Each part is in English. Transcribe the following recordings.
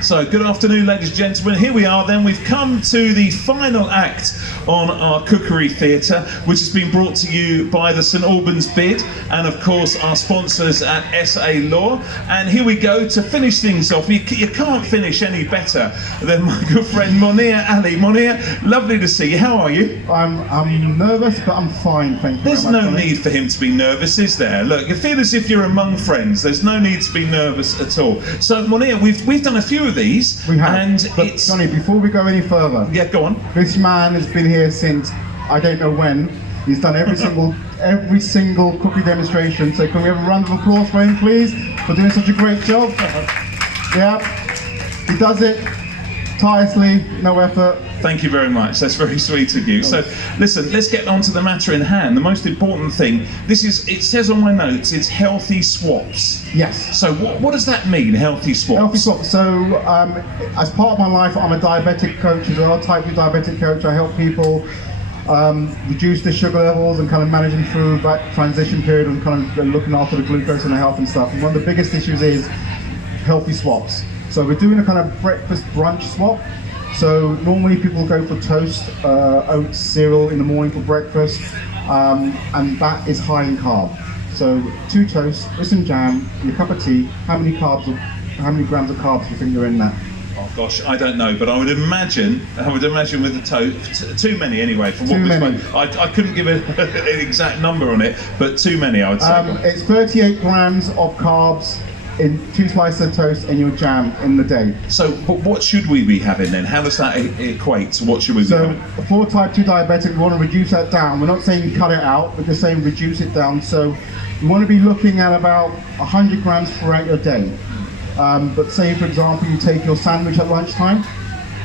So, good afternoon, ladies and gentlemen. Here we are then. We've come to the final act on our Cookery Theatre, which has been brought to you by the St Albans Bid and, of course, our sponsors at SA Law. And here we go to finish things off. You can't finish any better than my good friend Monir Ali. Monir, lovely to see you. How are you? I'm nervous, but I'm fine, thank you. There's no need for him to be nervous, is there? Look, you feel as if you're among friends. There's no need to be nervous at all. So, Monir, we've done a few of these. We have. And but it's... Johnny, before we go any further, yeah, go on. This man has been here since I don't know when. He's done every single cookery demonstration. So can we have a round of applause for him, please, for doing such a great job? Yeah, he does it tirelessly, no effort. Thank you very much. That's very sweet of you. So, listen, let's get on to the matter in hand. The most important thing, it says on my notes, it's healthy swaps. Yes. So what does that mean, healthy swaps? Healthy swaps. So, as part of my life, I'm a diabetic coach as well, type 2 diabetic coach. I help people reduce their sugar levels and kind of manage them through that transition period and kind of looking after the glucose and the health and stuff. And one of the biggest issues is healthy swaps. So we're doing a kind of breakfast brunch swap. So normally people go for toast, oats, cereal in the morning for breakfast, and that is high in carb. So 2 toasts with some jam, your cup of tea. How many grams of carbs do you think are in that? Oh gosh, I don't know, but I would imagine with the toast, too many anyway. From what Too many. I couldn't give an exact number on it, but too many, I would say. It's 38 grams of carbs in 2 slices of toast and your jam in the day. So, but what should we be having then? How does that equate to what should we be having? So, for type 2 diabetic, we want to reduce that down. We're not saying cut it out, we're just saying reduce it down. So, you want to be looking at about 100 grams throughout your day. But say, for example, you take your sandwich at lunchtime,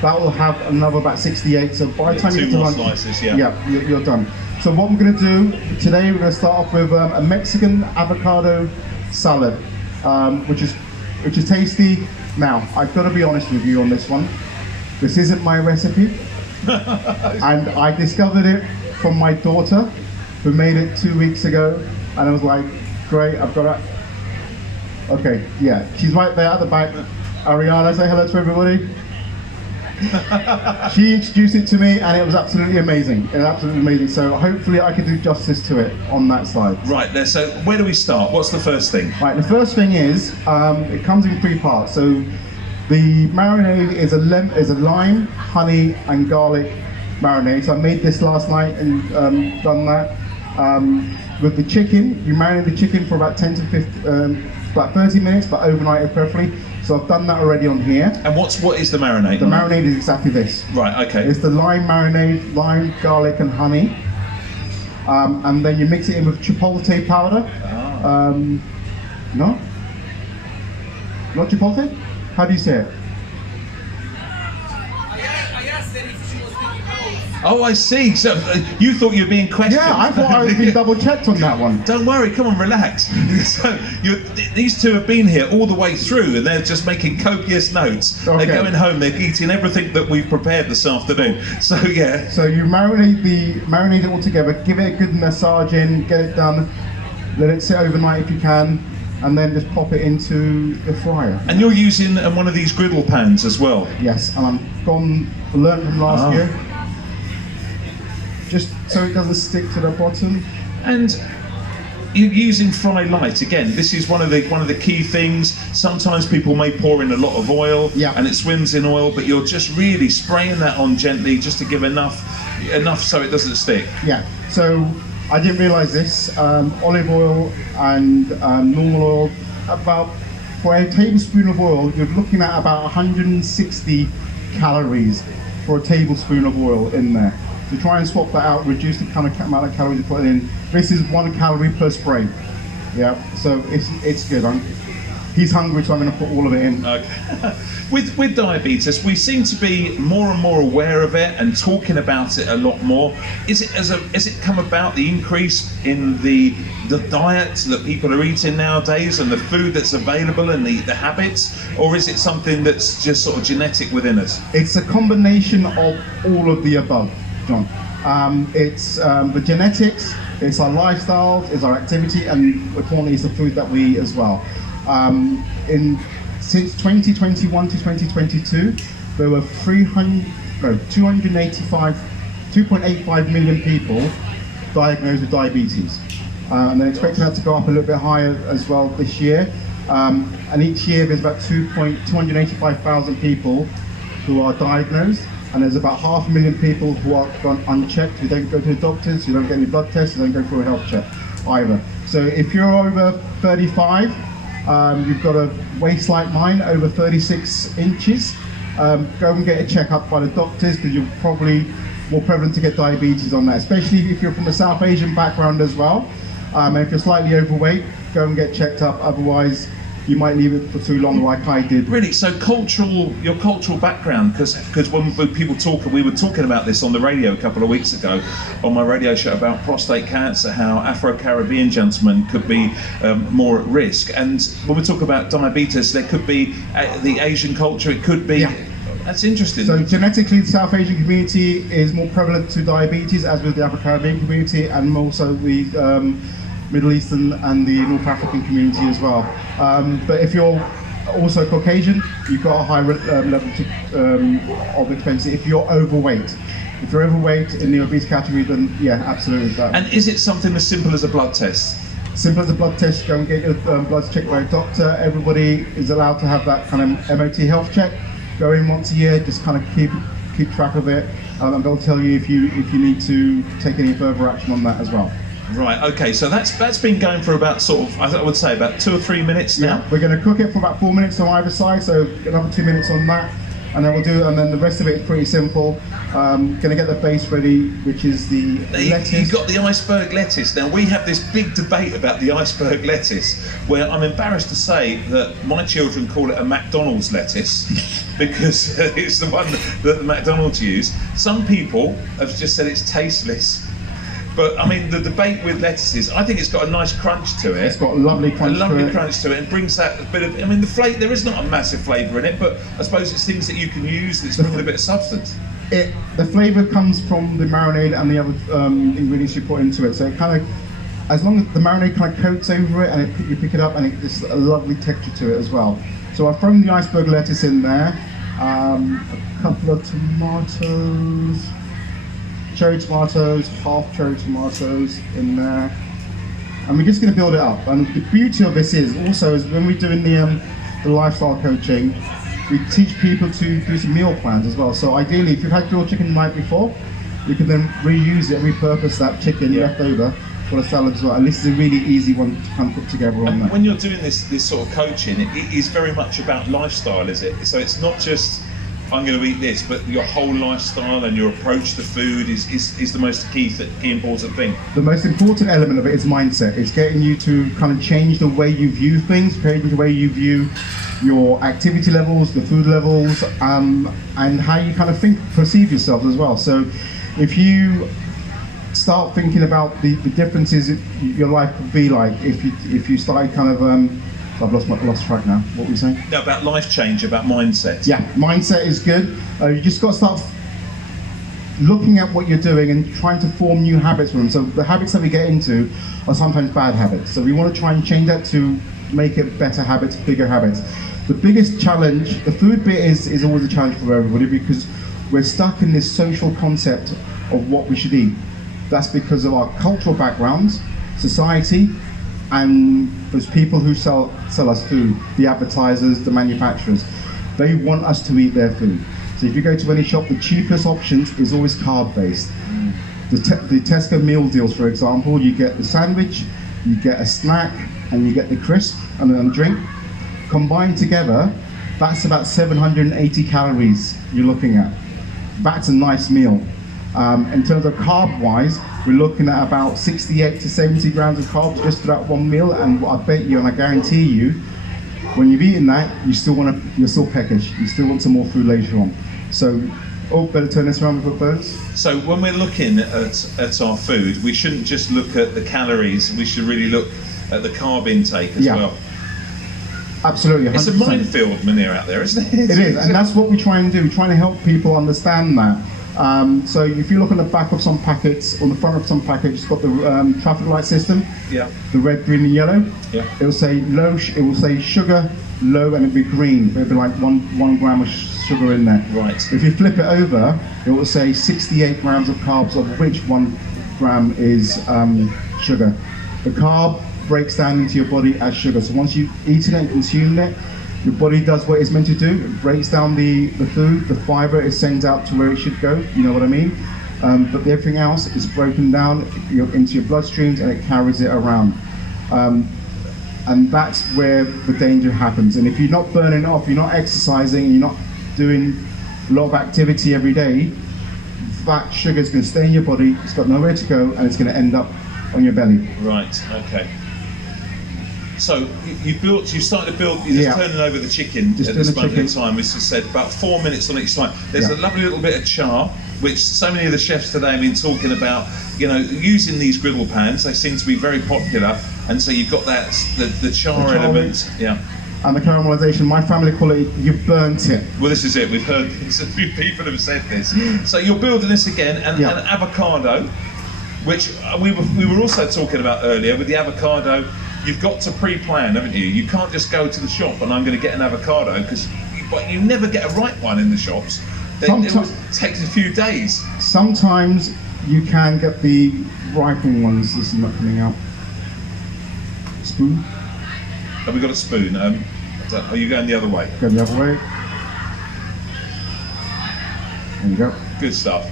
that will have another about 68. So, by the time you get to lunch, slices, you're done. So, what we're going to do today, we're going to start off with a Mexican avocado salad. Which is tasty. Now, I've got to be honest with you on this one. This isn't my recipe, and I discovered it from my daughter, who made it 2 weeks ago, and I was like, great, I've got it. Okay, yeah, she's right there at the back. Ariana, say hello to everybody. She introduced it to me, and it was absolutely amazing. It was absolutely amazing. So hopefully I can do justice to it on that slide. Right there. So where do we start? What's the first thing? Right. The first thing is it comes in 3 parts. So the marinade is a lime, honey, and garlic marinade. So I made this last night and done that. With the chicken, you marinate the chicken for about 10 to 15, about 30 minutes, but overnight it preferably. So I've done that already on here. And what is the marinade? The marinade is exactly this. Right, okay. It's the lime marinade, lime, garlic and honey. And then you mix it in with chipotle powder. No? Not chipotle? How do you say it? Oh, I see. So you thought you were being questioned. Yeah, I thought I was being double checked on that one. Don't worry, come on, relax. So these two have been here all the way through, and they're just making copious notes. Okay. They're going home. They're eating everything that we've prepared this afternoon. So yeah. So you marinate it all together. Give it a good massage in. Get it done. Let it sit overnight if you can, and then just pop it into the fryer. And you're using one of these griddle pans as well. Yes, and I've learned from last year. Just so it doesn't stick to the bottom. And you're using fry light again. This is one of the key things. Sometimes people may pour in a lot of oil, and it swims in oil, but you're just really spraying that on gently just to give enough so it doesn't stick. Yeah. So I didn't realise this. Olive oil and normal oil. For a tablespoon of oil, you're looking at about 160 calories for a tablespoon of oil in there. So try and swap that out, reduce the kind of amount of calories you put in. This is 1 calorie per spray. Yeah, so it's good. He's hungry, so I'm going to put all of it in. Okay. With diabetes, we seem to be more and more aware of it and talking about it a lot more. Has it come about, the increase in the diet that people are eating nowadays and the food that's available and the habits, or is it something that's just sort of genetic within us? It's a combination of all of the above, John. It's the genetics, it's our lifestyles, it's our activity, and importantly, it's the food that we eat as well. In since 2021 to 2022, there were 2.85 million people diagnosed with diabetes. And they're expecting that to go up a little bit higher as well this year. And each year there's about 285,000 people who are diagnosed, and there's about 500,000 people who are gone unchecked, who don't go to the doctors, who don't get any blood tests, who don't go for a health check either. So if you're over 35, you've got a waist like mine, over 36 inches, go and get a checkup by the doctors, because you're probably more prevalent to get diabetes on that, especially if you're from a South Asian background as well. And if you're slightly overweight, go and get checked up, otherwise you might leave it for too long like I did. Really? So your cultural background, because when people talk, we were talking about this on the radio a couple of weeks ago on my radio show about prostate cancer, how Afro-Caribbean gentlemen could be more at risk. And when we talk about diabetes, there could be the Asian culture, it could be... Yeah. That's interesting. So genetically, the South Asian community is more prevalent to diabetes, as with the Afro-Caribbean community, and also the Middle Eastern and the North African community as well. But if you're also Caucasian, you've got a high level of expense if you're overweight. If you're overweight in the obese category, then yeah, absolutely. And is it something as simple as a blood test? Simple as a blood test. Go and get your bloods checked by a doctor. Everybody is allowed to have that kind of MOT health check. Go in once a year, just kind of keep track of it, and they'll tell you if you need to take any further action on that as well. Right, okay, so that's been going for about sort of, I would say about 2 or 3 minutes now. Yeah, we're going to cook it for about 4 minutes on either side, so another 2 minutes on that, and then and then the rest of it is pretty simple. Going to get the base ready, which is the lettuce. You've got the iceberg lettuce. Now, we have this big debate about the iceberg lettuce, where I'm embarrassed to say that my children call it a McDonald's lettuce, because it's the one that the McDonald's use. Some people have just said it's tasteless. But I mean, the debate with lettuces, I think it's got a nice crunch to it. It's got a lovely crunch to it, and brings that bit of, I mean, the flavour, there is not a massive flavour in it, but I suppose it's things that you can use that's bringing a bit of substance. The flavour comes from the marinade and the other ingredients you put into it. So it kind of, as long as the marinade kind of coats over it, and you pick it up, and it's a lovely texture to it as well. So I've thrown the iceberg lettuce in there, a couple of tomatoes, cherry tomatoes, half cherry tomatoes in there, and we're just going to build it up. And the beauty of this is when we're doing the lifestyle coaching, we teach people to do some meal plans as well. So ideally, if you've had grilled chicken the night before, you can then reuse it, repurpose that chicken left over for a salad as well. And this is a really easy one to kind of put together on that. When you're doing this sort of coaching, it is very much about lifestyle, is it? So it's not just I'm going to eat this, but your whole lifestyle and your approach to food is the most key important thing. The most important element of it is mindset. It's getting you to kind of change the way you view things, change the way you view your activity levels, the food levels, and how you kind of perceive yourself as well. So if you start thinking about the differences your life would be like if you started kind of I've lost track now. What were you saying? No, about life change, about mindset. Yeah, mindset is good. You just got to start looking at what you're doing and trying to form new habits from them. So the habits that we get into are sometimes bad habits. So we want to try and change that to make it better habits, bigger habits. The biggest challenge, the food bit is always a challenge for everybody, because we're stuck in this social concept of what we should eat. That's because of our cultural backgrounds, society, and those people who sell us food, the advertisers, the manufacturers. They want us to eat their food. So if you go to any shop, the cheapest options is always carb-based. The Tesco meal deals, for example, you get the sandwich, you get a snack, and you get the crisp and a drink. Combined together, that's about 780 calories you're looking at. That's a nice meal. In terms of carb-wise, we're looking at about 68 to 70 grams of carbs just for that one meal, and I bet you, and I guarantee you, when you've eaten that, you're still peckish. You still want some more food later on. So, better turn this around with those. So when we're looking at our food, we shouldn't just look at the calories. We should really look at the carb intake as well. Absolutely, 100%. It's a minefield, Munir, out there, isn't it? It is, and that's what we try and do. We're trying to help people understand that. So if you look on the back of some packets, on the front of some packets, it's got the traffic light system. Yeah. The red, green, and yellow. Yeah. It will say low. It will say sugar low, and it'll be green. It'll be like one gram of sugar in there. Right. If you flip it over, it will say 68 grams of carbs, of which 1 gram is sugar. The carb breaks down into your body as sugar. So once you've eaten it and consumed it, your body does what it's meant to do. It breaks down the food, the fiber, it sends out to where it should go. You know what I mean? But everything else is broken down into your bloodstreams, and it carries it around. And that's where the danger happens. And if you're not burning off, you're not exercising, you're not doing a lot of activity every day, that sugar is going to stay in your body, it's got nowhere to go, and it's going to end up on your belly. Right, okay. So you started to build, you're just turning over the chicken at this moment in time, which is said about 4 minutes on each side. There's a lovely little bit of char, which so many of the chefs today have been talking about, you know, using these griddle pans. They seem to be very popular, and so you've got that, the char element. Yeah. And the caramelization, my family call it, you've burnt it. Well, this is it. We've heard this, a few people have said this. So you're building this again, and an avocado, which we were also talking about earlier. With the avocado, you've got to pre-plan, haven't you? You can't just go to the shop and I'm going to get an avocado, because you never get a ripe one in the shops. It takes a few days. Sometimes you can get the ripened ones. This is not coming out. Spoon. Have we got a spoon? Are you going the other way? Go the other way. There you go. Good stuff.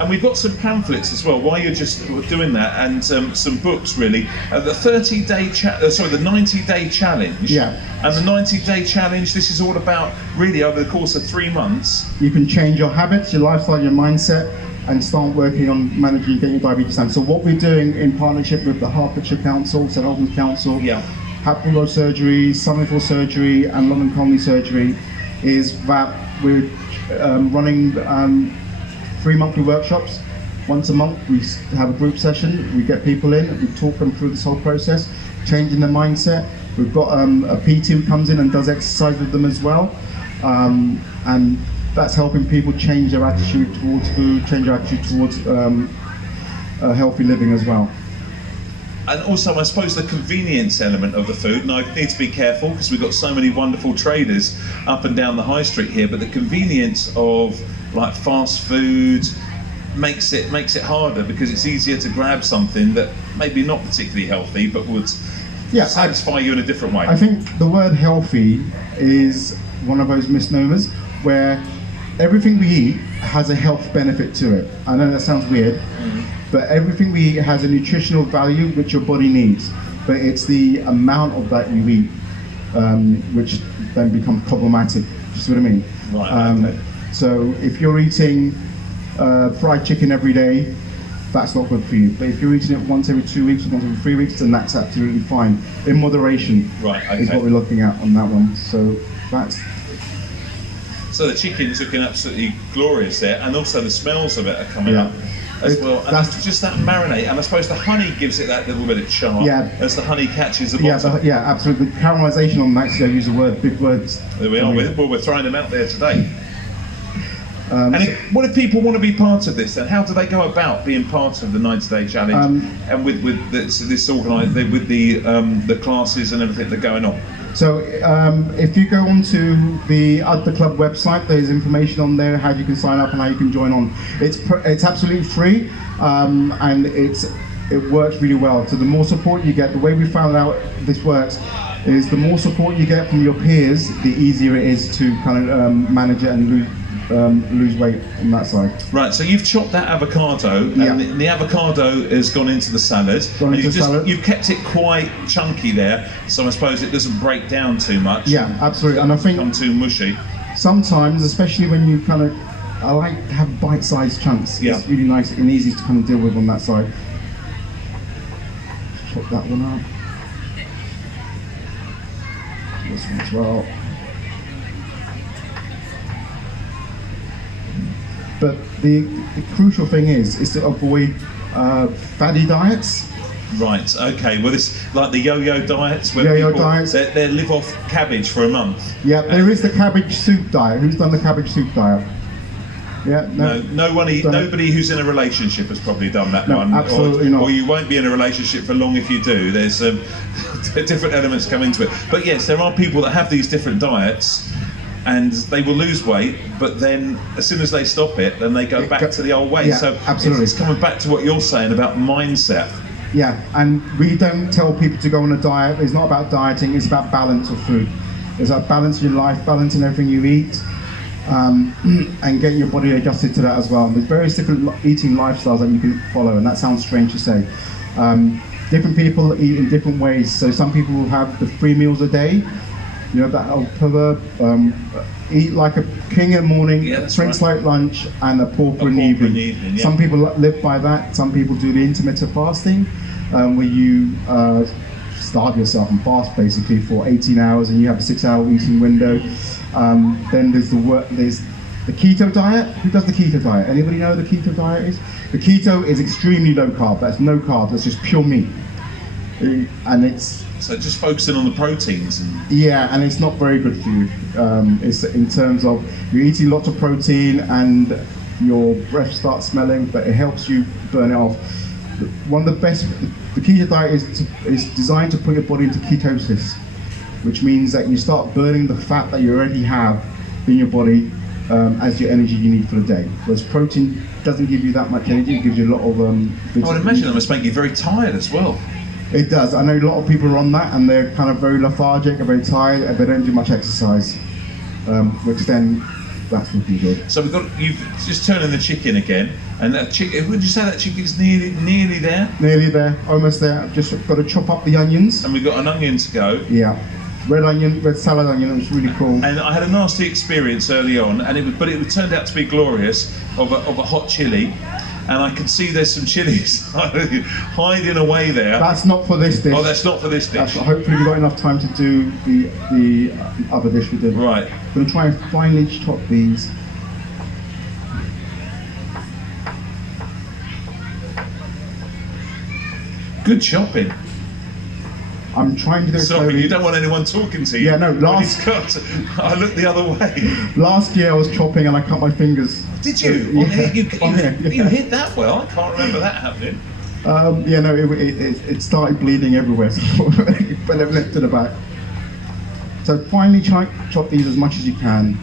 And we've got some pamphlets as well while you're just doing that, and some books really. The 30-day the 90-day challenge. Yeah. And the 90-day challenge. This is all about really over the course of 3 months. You can change your habits, your lifestyle, your mindset, and start working on managing getting your diabetes down. So what we're doing in partnership with the Hertfordshire Council, St Albans Council, Hatfield Road Surgery, Somerville Surgery, and London Colney Surgery, is that we're running 3 monthly workshops. Once a month we have a group session, we get people in, we talk them through this whole process, changing their mindset. We've got a PT who comes in and does exercise with them as well, and that's helping people change their attitude towards food, change their attitude towards healthy living as well. And also, I suppose, the convenience element of the food, and I need to be careful because we've got so many wonderful traders up and down the high street here, but the convenience of like fast food makes it harder, because it's easier to grab something that maybe not particularly healthy but would satisfy you in a different way. I think the word healthy is one of those misnomers where everything we eat has a health benefit to it. I know that sounds weird, but everything we eat has a nutritional value which your body needs, but it's the amount of that you eat which then becomes problematic. You see what I mean? Right. Okay. So if you're eating fried chicken every day, that's not good for you. But if you're eating it once every 2 weeks, once every 3 weeks, then that's absolutely fine. In moderation is what we're looking at on that one. So that's... So the chicken's looking absolutely glorious there, and also the smells of it are coming up as well. And that's just that marinade, and I suppose the honey gives it that little bit of char as the honey catches the bottom. Yeah, absolutely. Caramelization on that, so I use the word, big words. There we are. We're throwing them out there today. And what if people want to be part of this, then how do they go about being part of the 90-day challenge and with this organised with the classes and everything that are going on? So if you go onto the Club website, there's information on there how you can sign up and how you can join on. It's absolutely free, and it works really well. So the more support you get, the way we found out this works is the more support you get from your peers, the easier it is to kind of manage it and lose weight on that side. Right, so you've chopped that avocado, and the avocado has gone into the salad. You've kept it quite chunky there, so I suppose it doesn't break down too much. Yeah, absolutely. And I think become too mushy. Sometimes, especially when you I like to have bite-sized chunks. Yeah. It's really nice and easy to kind of deal with on that side. Chop that one out. This one as well. But the crucial thing is to avoid fatty diets. Right, okay. Well, this like the yo-yo diets where they live off cabbage for a month. Yeah, there is the cabbage soup diet. Who's done the cabbage soup diet? Yeah, nobody who's in a relationship has probably done that one. Absolutely not. Or you won't be in a relationship for long if you do. There's different elements come into it. But yes, there are people that have these different diets, and they will lose weight, but then as soon as they stop it, then they go back to the old way. Yeah, so absolutely. it's coming back to what you're saying about mindset. Yeah, and we don't tell people to go on a diet. It's not about dieting, it's about balance of food. It's about balancing your life, balancing everything you eat, and getting your body adjusted to that as well. There's various different eating lifestyles that you can follow, and that sounds strange to say. Different people eat in different ways. So some people will have the 3 meals a day. You know, that old proverb, eat like a king in the morning, drinks like lunch, and a pauper in the evening. Yeah. Some people live by that. Some people do the intermittent fasting, where you starve yourself and fast basically for 18 hours, and you have a 6-hour eating window. Then there's the keto diet. Who does the keto diet? Anybody know what the keto diet is? The keto is extremely low carb. That's no carb. That's just pure meat, and it's. So just focusing on the proteins. And it's not very good for you. It's in terms of you're eating lots of protein and your breath starts smelling, but it helps you burn it off. One of the best, the keto diet is designed to put your body into ketosis, which means that you start burning the fat that you already have in your body as your energy you need for the day. Whereas protein doesn't give you that much energy, it gives you a lot of I would imagine that must make you very tired as well. It does. I know a lot of people are on that and they're kind of very lethargic and very tired and they don't do much exercise, which then that's looking good. So you've just turning the chicken again, and that chicken, would you say that chicken's nearly there? Nearly there, almost there. I've just got to chop up the onions. And we've got an onion to go. Yeah. Red salad onion, it was really cool. And I had a nasty experience early on, and it turned out to be glorious, of a hot chilli. And I can see there's some chilies hiding away there. That's not for this dish. Oh, that's not for this dish. Hopefully we've got enough time to do the other dish we did. Right. I'm going to try and finely chop these. Good chopping. I'm trying to do it Sorry, slowly. you don't want anyone talking to you. Yeah, no, I looked the other way. Last year I was chopping and I cut my fingers. Did you? Yeah. You hit that well. I can't remember that happening. It started bleeding everywhere, so but I've left to the back. So finally chop these as much as you can,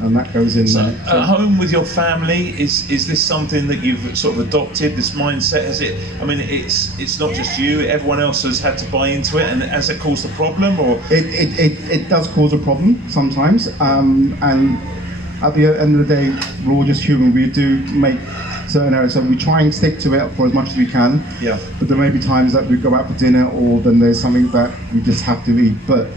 and that goes in So there. at home with your family, is this something that you've sort of adopted, this mindset? Has it? I mean, it's not just you. Everyone else has had to buy into it, and has it caused a problem? Or it does cause a problem sometimes, and at the end of the day, we're all just human. We do make certain errors, so we try and stick to it for as much as we can. Yeah. But there may be times that we go out for dinner, or then there's something that we just have to eat. But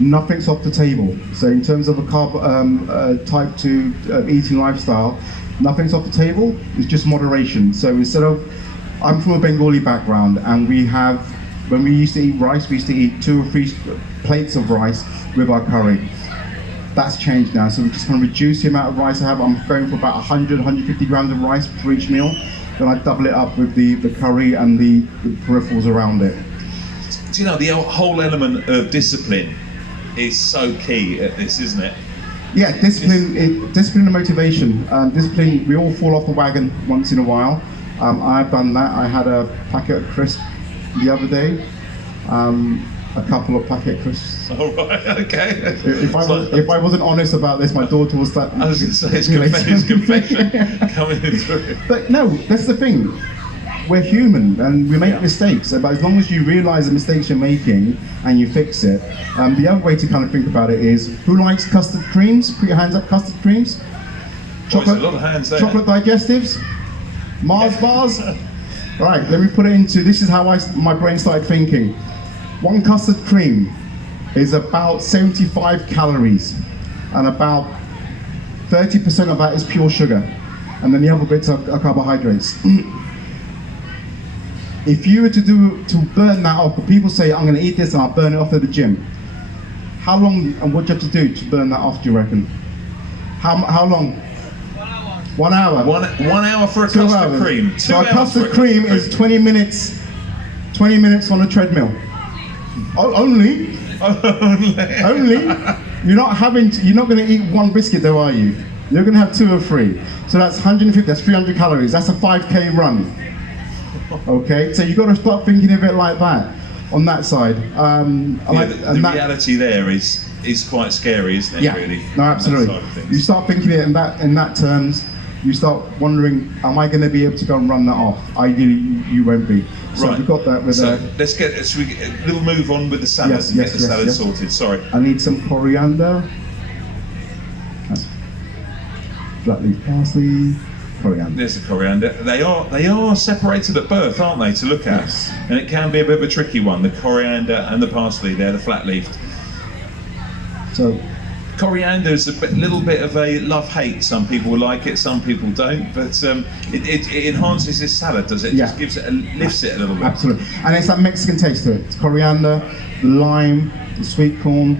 nothing's off the table. So in terms of a carb type 2 eating lifestyle, nothing's off the table. It's just moderation. So instead of, I'm from a Bengali background, and when we used to eat rice, we used to eat 2 or 3 plates of rice with our curry. That's changed now, so we're just going to reduce the amount of rice I have. I'm going for about 100, 150 grams of rice for each meal. Then I double it up with the curry and the peripherals around it. Do you know, the whole element of discipline is so key at this, isn't it? Yeah, discipline and motivation. Discipline, we all fall off the wagon once in a while. I've done that. I had a packet of crisps the other day. A couple of packet crisps. All right, okay. If I wasn't honest about this, my daughter will start. I was going to say it's confession coming through. But no, that's the thing. We're human and we make mistakes. But as long as you realise the mistakes you're making and you fix it, the other way to kind of think about it is, who likes custard creams? Put your hands up. Custard creams. Chocolate. A lot of hands there. Chocolate digestives. Mars bars. Right. Let me put it into. This is how my brain started thinking. 1 custard cream is about 75 calories, and about 30% of that is pure sugar, and then the other bits are carbohydrates. If you were to burn that off, but people say, I'm going to eat this and I'll burn it off at the gym. How long and what do you have to do to burn that off, do you reckon? How long? 1 hour. 1 hour for a custard cream. So a custard cream is 20 minutes on a treadmill. Only. You're not going to eat 1 biscuit though, are you? You're going to have 2 or 3. So that's 150, that's 300 calories. That's a 5K run. Okay, so you've got to start thinking of it like that, on that side. The reality there is quite scary, isn't it, yeah, really? No, absolutely. You start thinking it in that terms, you start wondering, am I going to be able to go and run that off? Ideally, you won't be. So right. We've got that with let's get a little move on with the salad. Yes, get the salad sorted. Sorry. I need some coriander. That's flat leaf parsley. Coriander. There's the coriander. They are separated at birth, aren't they, to look at? Yes. And it can be a bit of a tricky one. The coriander and the parsley, they're the flat leafed. So. Coriander is a little bit of a love-hate. Some people like it, some people don't. But it enhances this salad, does it? It just gives it, lifts it a little bit. Absolutely. And it's that Mexican taste to it. It's coriander, the lime, the sweet corn.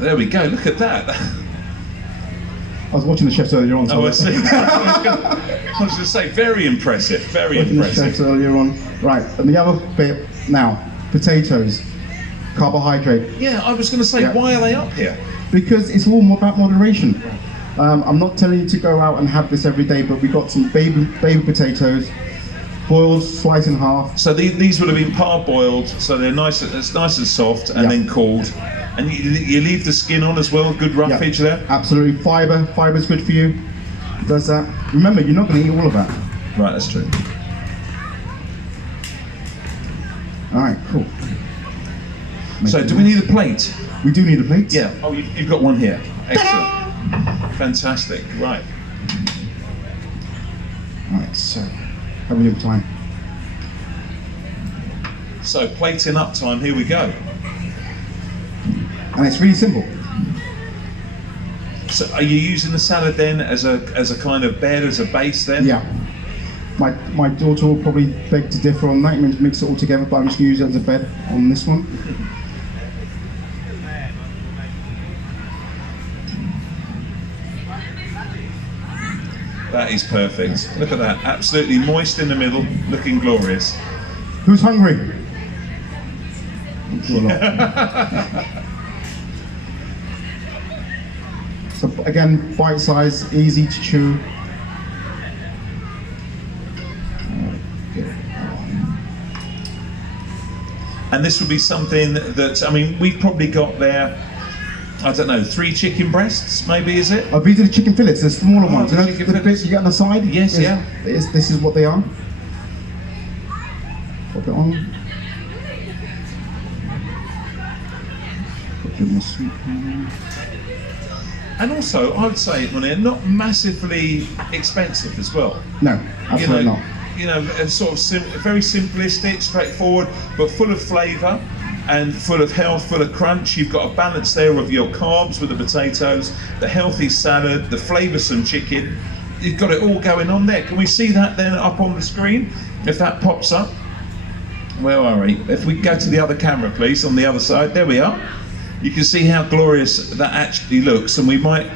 There we go. Look at that. I was watching the chefs earlier on. So I see. I was going to say, very impressive, very impressive. The chefs earlier on. Right, and the other bit now, potatoes, carbohydrate. Yeah, I was going to say, why are they up here? Because it's all about moderation. I'm not telling you to go out and have this every day, but we got some baby potatoes, boiled, sliced in half. So these would have been parboiled, so they're nice and soft, and then cooled. And you leave the skin on as well, good roughage there? Absolutely, fiber's good for you. Does that. Remember, you're not going to eat all of that. Right, that's true. All right, cool. So do we need a plate? We do need a plate. Yeah, oh, you've got one here. Excellent. Fantastic, right. All right, so, have a little time. So, plating up time, here we go. And it's really simple. So are you using the salad then as a kind of bed, as a base then? Yeah. My daughter will probably beg to differ on that, mix it all together, but I'm just going to use it as a bed on this one. That is perfect. Look at that, absolutely moist in the middle, looking glorious. Who's hungry? So again, bite size, easy to chew. And this would be something that, I mean, we've probably got there, I don't know, 3 chicken breasts, maybe, is it? Oh, these are the chicken fillets, the smaller ones. The You know, the bits you get on the side? Yes, yeah. This is what they are. Pop it on. Put a bit more sweet corn. And also, I would say, Munir, not massively expensive as well. No, absolutely not. You know, sort of very simplistic, straightforward, but full of flavour and full of health, full of crunch. You've got a balance there of your carbs with the potatoes, the healthy salad, the flavoursome chicken. You've got it all going on there. Can we see that then up on the screen, if that pops up? Where are we? If we go to the other camera, please, on the other side. There we are. You can see how glorious that actually looks, and we might,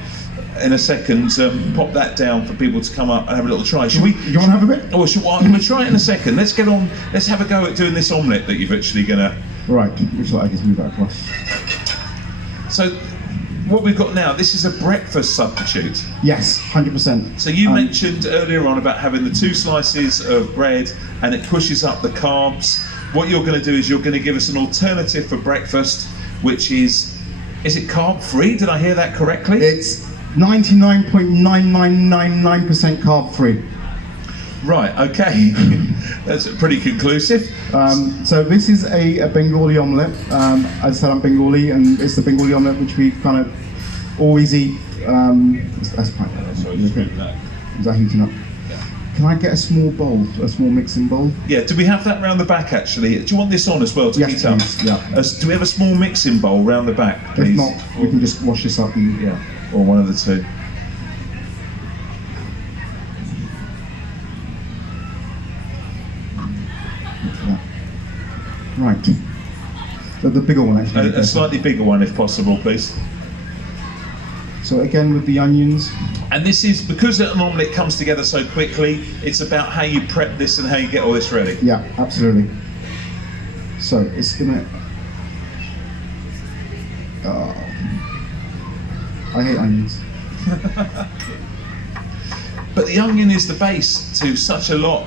in a second, pop that down for people to come up and have a little try. Should we? You want to have a bit? Oh, I'm going to try it in a second. Let's get on. Let's have a go at doing this omelette that you've actually going to. Right. Which I guess move that across. So, what we've got now, this is a breakfast substitute. Yes, 100%. So you mentioned earlier on about having the 2 slices of bread, and it pushes up the carbs. What you're going to do is you're going to give us an alternative for breakfast, which is it carb free? Did I hear that correctly? It's 99.9999% carb free. Right, okay. That's pretty conclusive. So this is a Bengali omelette. As I said, I'm Bengali, and it's the Bengali omelette which we kind of always eat. That's quite Is that heating up? Can I get a small bowl, a small mixing bowl? Yeah, do we have that round the back actually? Do you want this on as well to heat up? Please, yeah. Do we have a small mixing bowl round the back, please? If not, we can just wash this up and or one of the two. Right. So the bigger one actually. A slightly bigger one if possible, please. So again with the onions. And this is, because an omelette comes together so quickly, it's about how you prep this and how you get all this ready. Yeah, absolutely. So it's gonna. I hate onions. But the onion is the base to such a lot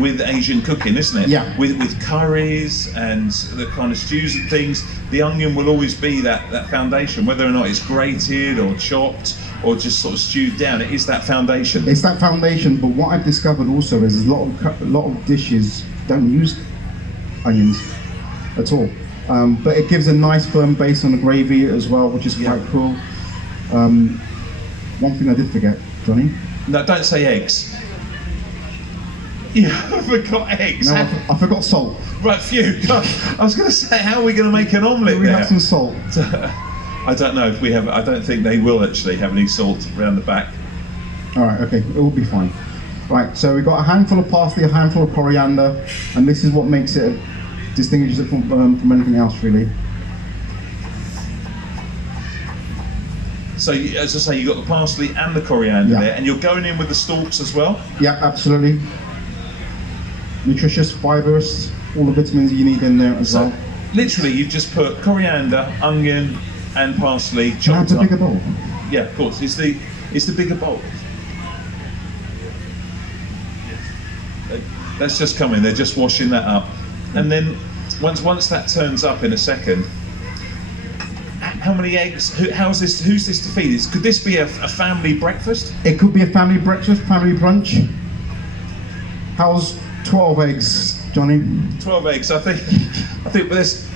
with Asian cooking, isn't it? Yeah. With curries and the kind of stews and things, the onion will always be that foundation, whether or not it's grated or chopped or just sort of stewed down. It is that foundation. It's that foundation. But what I've discovered also is a lot of dishes don't use onions at all. But it gives a nice firm base on the gravy as well, which is quite cool. One thing I did forget, Johnny. No, don't say eggs. Yeah, I forgot eggs. No, I forgot salt. Right, phew. I was going to say, how are we going to make an omelette Do we there? have some salt? I don't know if we have. I don't think they will actually have any salt around the back. All right, okay, it will be fine. Right, so we've got a handful of parsley, a handful of coriander, and this is what makes it distinguishes it from anything else, really. So, as I say, you've got the parsley and the coriander Yeah. there, and you're going in with the stalks as well? Yeah, absolutely. Nutritious, fibrous, all the vitamins you need in there as well. Literally, you've just put coriander, onion, and parsley Can I chopped have a up. bigger bowl? Yeah, of course. It's the bigger bowl. That's just coming. They're just washing that up, and then once that turns up in a second. How many eggs? Who's this to feed? Could this be a family breakfast? It could be a family breakfast, family brunch. How's 12 eggs, Johnny? 12 eggs. I think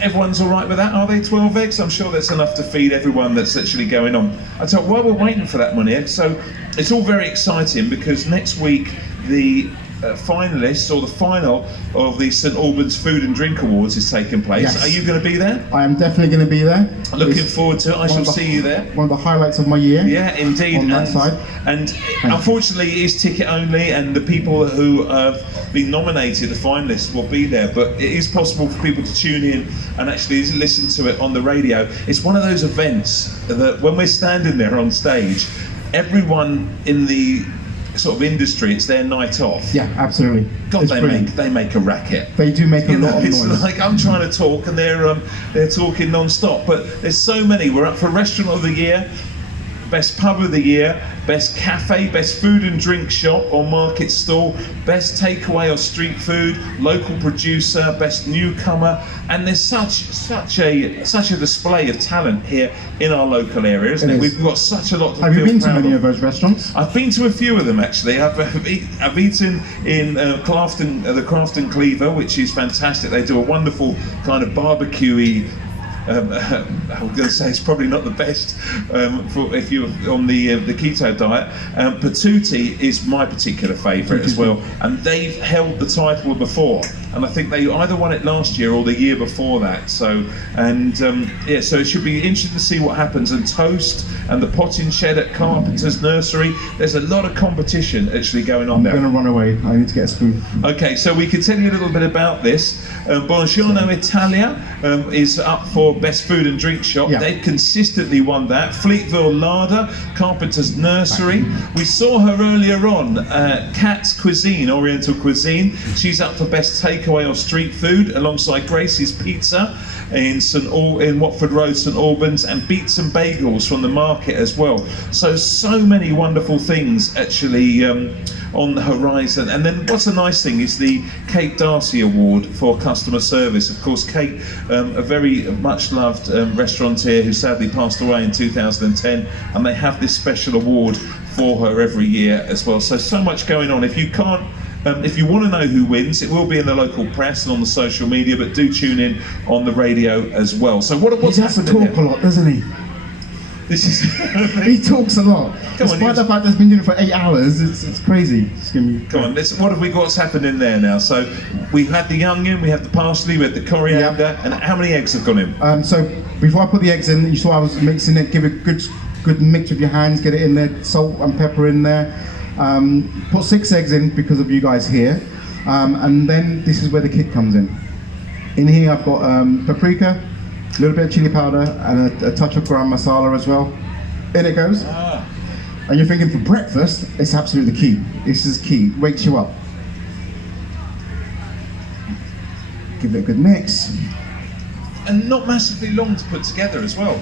everyone's all right with that. Are they 12 eggs? I'm sure that's enough to feed everyone that's actually going on. I tell you, while we're waiting for that money, so it's all very exciting because next week the finalists or the final of the St Albans Food and Drink Awards is taking place. Yes. Are you going to be there? I am definitely going to be there. Looking forward to it. I shall see you there. One of the highlights of my year. Yeah, indeed. On that side. And unfortunately, it is ticket only, and the people who have been nominated, the finalists, will be there. But it is possible for people to tune in and actually listen to it on the radio. It's one of those events that when we're standing there on stage, everyone in the sort of industry, it's their night off. Yeah, absolutely. God, It's brilliant. they make a racket. They do make a lot of It's noise. like I'm trying to talk and they're talking non-stop. But there's so many. We're up for Restaurant of the Year, Best Pub of the Year, Best Cafe, Best Food and Drink Shop or Market Stall, Best Takeaway or Street Food, Local Producer, Best Newcomer, and there's such a display of talent here in our local area, isn't it? We've got such a lot to Have you feel been to proud many of those restaurants? I've been to a few of them actually. I've eaten in Clafton, the Crafton Cleaver, which is fantastic. They do a wonderful kind of barbecue-y. I'm going to say it's probably not the best for if you're on the keto diet. Patootie is my particular favourite as well, and they've held the title before, and I think they either won it last year or the year before that. So so it should be interesting to see what happens. And Toast and the Potting Shed at Carpenter's Nursery. There's a lot of competition actually going on there. I'm going to run away. I need to get a spoon. Okay, so we can tell you a little bit about this. Buongiorno Italia is up for Best Food and Drink Shop. Yeah. They've consistently won that. Fleetville Larder, Carpenter's Nursery. We saw her earlier on, Kat's Cuisine, Oriental Cuisine. She's up for Best Takeaway or Street Food alongside Gracie's Pizza in Watford Road, St Albans, and Beats and Bagels from the market as well. So many wonderful things actually on the horizon. And then what's a nice thing is the Kate Darcy Award for customer service. Of course, Kate, a very much loved restaurateur who sadly passed away in 2010, and they have this special award for her every year as well. So much going on. If you can't if you want to know who wins, it will be in the local press and on the social media, but do tune in on the radio as well. So what's He has to happening talk there? a lot, doesn't he? This is He talks a lot. Come on, Despite the fact that he's been doing it for 8 hours, it's crazy. Come on, what have we got? What's happening there now? So we had the onion, we have the parsley, we have the coriander, and how many eggs have gone in? So before I put the eggs in, you saw I was mixing it. Give it a good mix with your hands. Get it in there. Salt and pepper in there. Put 6 eggs in because of you guys here, and then this is where the kick comes in. In here I've got paprika, a little bit of chili powder, and a touch of garam masala as well. In it goes. And you're thinking for breakfast, it's absolutely key. This is key. Wakes you up. Give it a good mix. And not massively long to put together as well.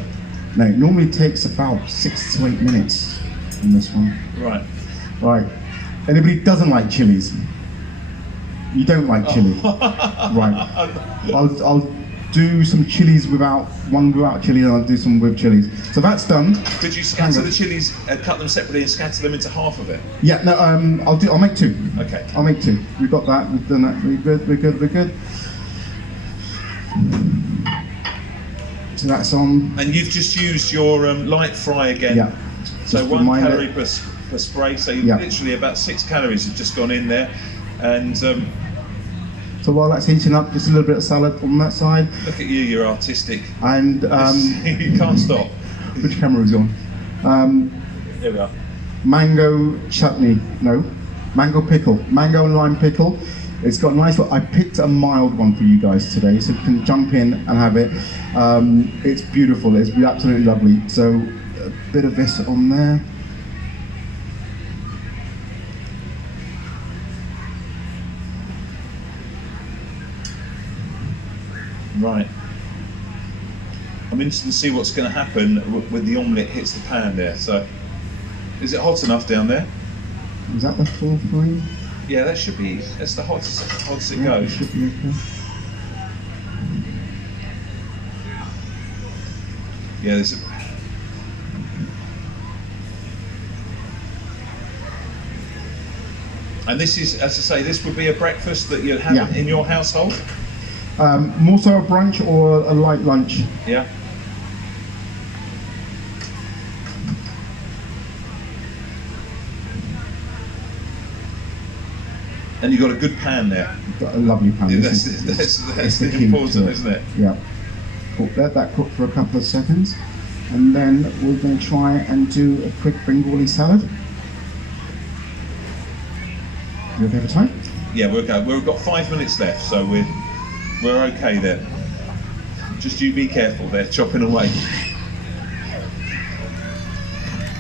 No, it normally takes about 6 to 8 minutes on this one. Right. Right. Anybody doesn't like chilies? You don't like chili? Right. I'll do some chilies without chili, and I'll do some with chilies. So that's done. Could you scatter the chilies, cut them separately and scatter them into half of it? Yeah, no, I'll make 2. Okay. I'll make 2. We've got that, we've done that, we're good. So that's on. And you've just used your light fry again. Yeah. So Just 1 remind calorie it. per spray, so literally about 6 calories have just gone in there. And So while that's heating up, just a little bit of salad on that side. look at you, you're artistic. And You can't stop. which camera is on? Here we are. Mango chutney, no, mango pickle, mango and lime pickle. It's got a nice look. I picked a mild one for you guys today, so you can jump in and have it. It's beautiful, it's absolutely lovely. So a bit of this on there. Right. I'm interested to see what's going to happen when the omelette hits the pan there. So, is it hot enough down there? Is that the full flame? Yeah, that should be. That's the hottest it Yeah, it goes. should be okay. Yeah, there's a. And this is, as I say, this would be a breakfast that you'd have in your household. More so a brunch or a light lunch. Yeah. And you've got a good pan there. Got a lovely pan. Yeah, that's the key important, to isn't it? Yeah. Cool. Let that cook for a couple of seconds, and then we're going to try and do a quick Bengali salad. You okay for time? Yeah, we're okay. We've got 5 minutes left, so we're okay there. Just you be careful there, chopping away.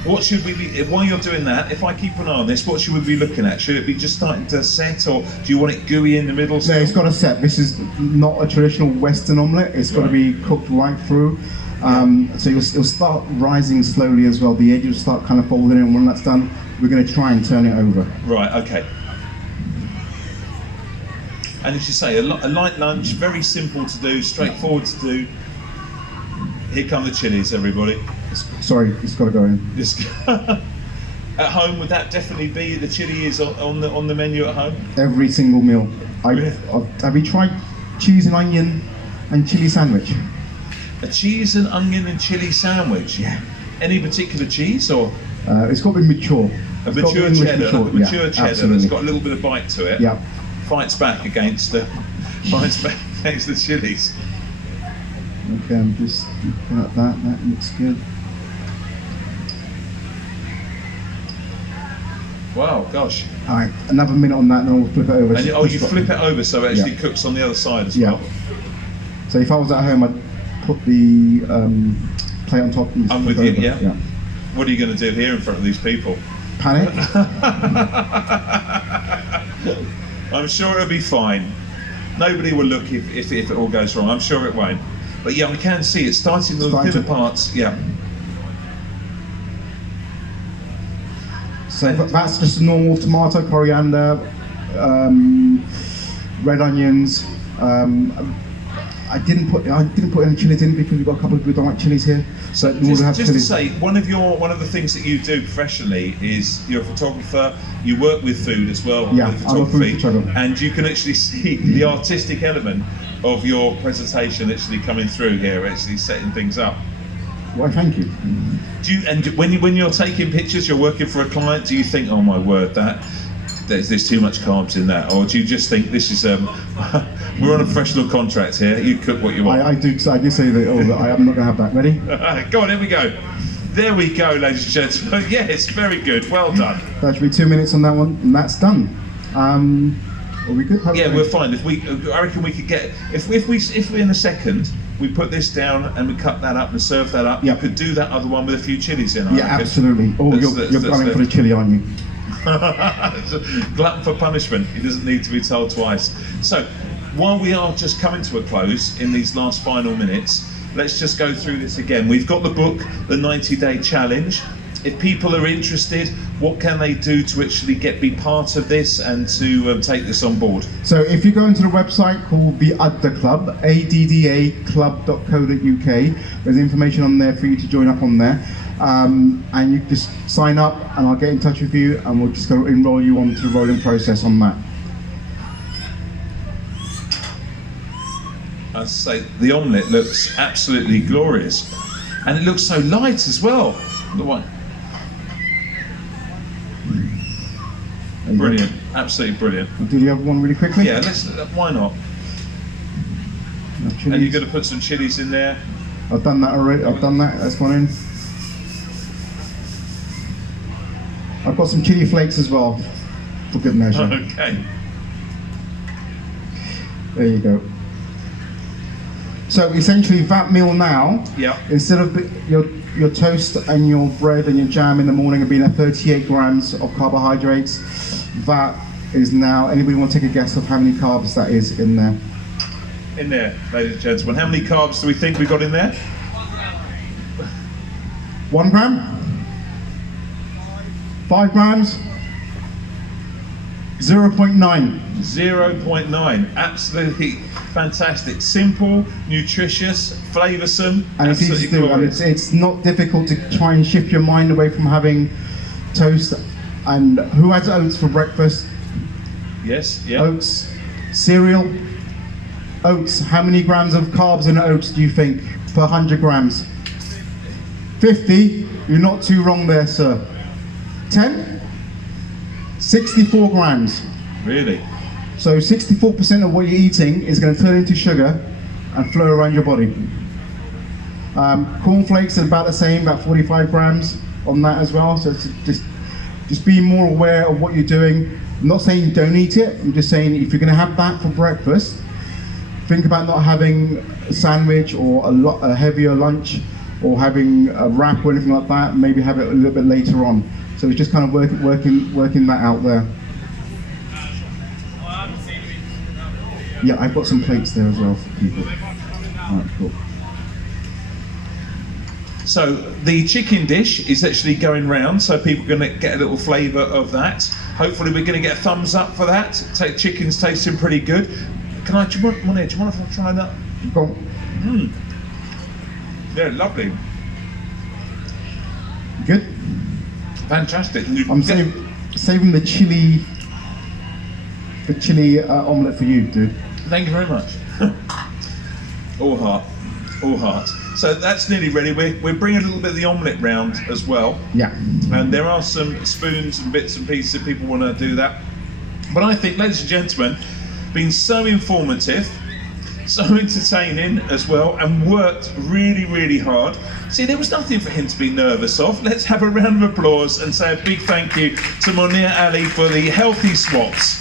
What should we be, while you're doing that, if I keep an eye on this, what should we be looking at? Should it be just starting to set, or do you want it gooey in the middle? No, it's got to set. This is not a traditional Western omelette. It's got to be cooked right through. So it'll start rising slowly as well. The edges will start kind of folding in. When that's done, we're going to try and turn it over. Right, okay. And as you say, a light lunch, very simple to do, straightforward to do. Here come the chilies, everybody. Sorry, it's got to go in. Just at home, would that definitely be the chili is on the menu at home? Every single meal. Have you tried cheese and onion and chili sandwich? A cheese and onion and chili sandwich? Yeah. Any particular cheese or? It's got to be mature. A mature cheddar, Yeah, cheddar absolutely. that's got a little bit of bite to it. Yeah. Fights back against the chilies. Okay, I'm just looking at that. That looks good. Wow, gosh. All right, another minute on that, and then we'll flip it over. And you flip it over so it actually cooks on the other side as well. So if I was at home, I'd put the plate on top and just I'm flip with you, over. yeah. What are you going to do here in front of these people? Panic? I'm sure it'll be fine. Nobody will look if it all goes wrong. I'm sure it won't. But yeah, we can see it starting the thinner parts. Yeah. So that's just normal tomato, coriander, red onions. I didn't put any chilies in because we've got a couple of people who don't like chilies here. So just to say, one of the things that you do professionally is you're a photographer. You work with food as well. Yeah, with I'm a food photographer. And you can actually see the artistic element of your presentation actually coming through here, actually setting things up. Well, thank you. When you're taking pictures, you're working for a client, do you think, oh my word, there's too much carbs in that, or do you just think this is we're on a professional contract here, you cook what you want? I do say that. I'm not going to have that. Ready? Go on, here we go. There we go, ladies and gentlemen. Yes, very good. Well done. That should be 2 minutes on that one, and that's done. Are we good? Yeah, we're fine. I reckon we could get if we in a second we put this down and we cut that up and serve that up. Yep. You could do that other one with a few chilies in. I Yeah, reckon. absolutely. Oh, you're going for the chili, aren't you? Glutton for punishment. He doesn't need to be told twice. So, while we are just coming to a close in these last final minutes, let's just go through this again. We've got the book, The 90-Day Challenge. If people are interested, what can they do to actually be part of this and to take this on board? So if you go into the website called the Adda Club, ADDA club.co.uk, there's information on there for you to join up on there. And you just sign up and I'll get in touch with you and we'll just go enroll you onto the rolling process on that. I'd say the omelette looks absolutely glorious. And it looks so light as well. The one. Brilliant, absolutely brilliant. We'll do the other one really quickly? Yeah, why not? And you're going to put some chilies in there? I've done that already, that's gone in. I've got some chili flakes as well, for good measure. Okay. There you go. So essentially that meal now, instead of your toast and your bread and your jam in the morning being at 38 grams of carbohydrates, that is now, anybody want to take a guess of how many carbs that is in there? In there, ladies and gentlemen. How many carbs do we think we got in there? 1 gram? 5 grams? 0.9. 0.9. Absolutely fantastic. Simple, nutritious, flavoursome, and it's easy to do. And it's not difficult to try and shift your mind away from having toast. And who has oats for breakfast? Yes, yeah. Oats, cereal, oats. How many grams of carbs in oats do you think per 100 grams? 50. You're not too wrong there, sir. 10? 64 grams. Really? So 64% of what you're eating is going to turn into sugar and flow around your body. Cornflakes are about the same, about 45 grams on that as well. So it's just be more aware of what you're doing. I'm not saying you don't eat it. I'm just saying if you're going to have that for breakfast, think about not having a sandwich or a heavier lunch or having a wrap or anything like that. Maybe have it a little bit later on. So it's just kind of working that out there. Yeah, I've got some plates there as well for people. Alright, cool. So the chicken dish is actually going round, so people are going to get a little flavour of that. Hopefully we're going to get a thumbs up for that. Chicken's tasting pretty good. Do you want if I try that? Go on. Yeah, lovely. Good? Fantastic. I'm saving the chili omelette for you, dude. Thank you very much. All heart, all heart. So that's nearly ready. We're bringing a little bit of the omelette round as well. Yeah. And there are some spoons and bits and pieces if people want to do that. But I think, ladies and gentlemen, been so informative, so entertaining as well, and worked really, really hard. See, there was nothing for him to be nervous of. Let's have a round of applause and say a big thank you to Munir Ali for the healthy swaps.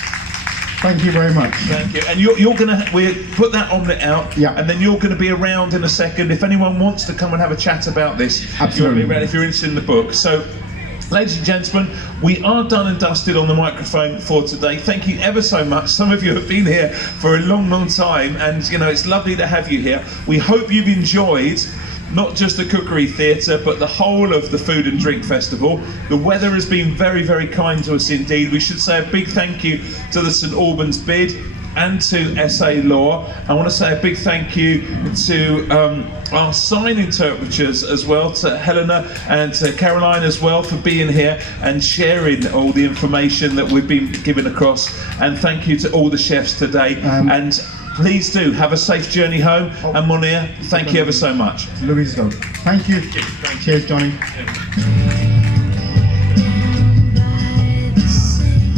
Thank you very much. Thank you. And we'll put that omelette out, and then you're going to be around in a second. If anyone wants to come and have a chat about this, absolutely. You'll be around if you're interested in the book. So, ladies and gentlemen, we are done and dusted on the microphone for today. Thank you ever so much. Some of you have been here for a long, long time, and it's lovely to have you here. We hope you've enjoyed not just the Cookery Theatre, but the whole of the Food and Drink Festival. The weather has been very, very kind to us indeed. We should say a big thank you to the St Albans Bid and to SA Law. I want to say a big thank you to our sign interpreters as well, to Helena and to Caroline as well for being here and sharing all the information that we've been given across. And thank you to all the chefs today. And please do have a safe journey home. And Munir, thank you ever so much. Louise, thank you. Thank you. Cheers, Johnny. Yeah.